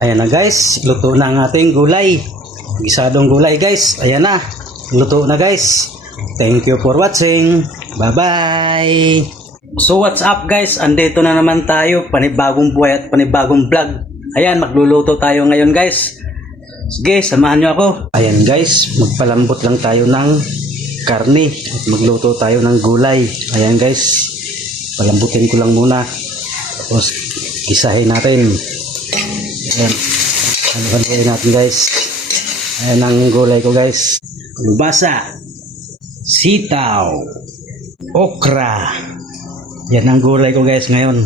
Ayan na guys, luto na ang ating gulay. Gisadong gulay guys. Ayan na, luto na guys. Thank you for watching. Bye-bye. So what's up guys? Andito na naman tayo. Panibagong buhay at panibagong vlog. Ayan, magluluto tayo ngayon guys. Sige, samahan nyo ako. Ayan guys, magpalambot lang tayo ng karne. At magluto tayo ng gulay. Ayan guys, palambutin ko lang muna. Tapos, isahin natin. Ayan, haluin natin guys. Ayan ang gulay ko guys. Lubasa, sitaw, okra. Yan ang gulay ko guys ngayon.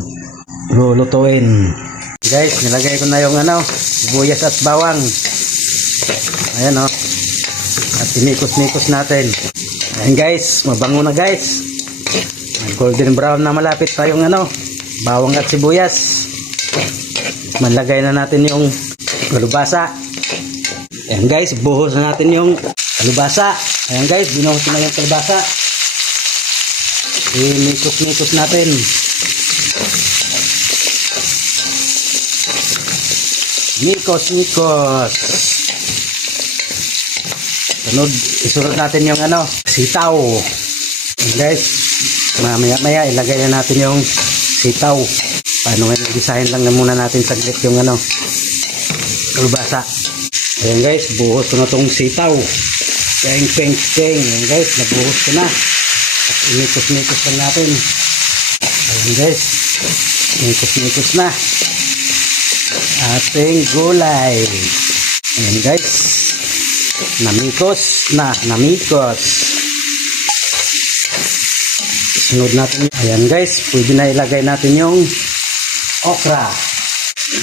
Lulutuin. Guys, nilagay ko na yung sibuyas at bawang. Ayan o. At inikos-nikos natin. Ayan guys, mabango na guys. Golden brown na malapit pa yung bawang at sibuyas. Malagay na natin yung kalubasa. Ayan guys, buhos na natin yung kalubasa. Ayan guys, binuhos na yung kalubasa. Inikos-nikos natin. Nikos-nikos. Isunod natin yung sitaw. Ayan guys, maya-maya ilagay na natin yung sitaw. Paano nga i-design lang na muna natin saglit yung kalubasa. Ayan guys, buhos ko na itong sitaw. Peng. Ayan guys, nabuhos ko na. At inikos-nikos lang natin. Ayan guys, inikos-nikos na ating gulay. Ayan guys, namikos. Sunod natin. Ayan guys, pwede na ilagay natin yung okra.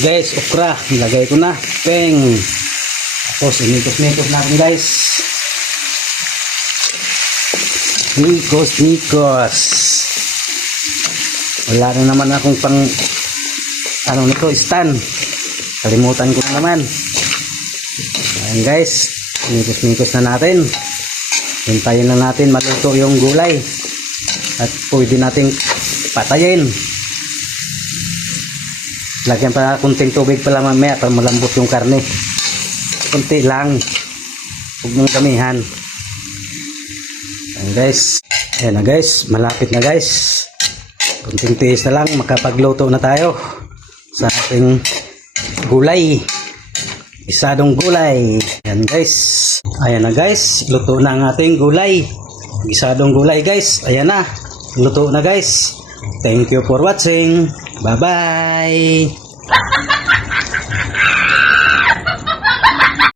Guys, okra, nilagay ko na. Peng. Tapos, inikos-nikos natin guys. Nikos. Wala na naman akong pang stand. Kalimutan ko na naman. Ayan guys, inikos-nikos na natin. Hintayin na natin maluto yung gulay. At pwede nating patayin. Lagyan pa kunting tubig pala mamaya para malambot yung karne. Kunti lang. Huwag mong damihan. Ayan guys. Ayan na guys. Malapit na guys. Kunting tiis na lang. Makapagluto na tayo sa ating gulay. Isadong gulay. Ayan guys. Ayan na guys. Luto na ang ating gulay. Isadong gulay guys. Ayan na. Luto na guys. Thank you for watching. Bye-bye.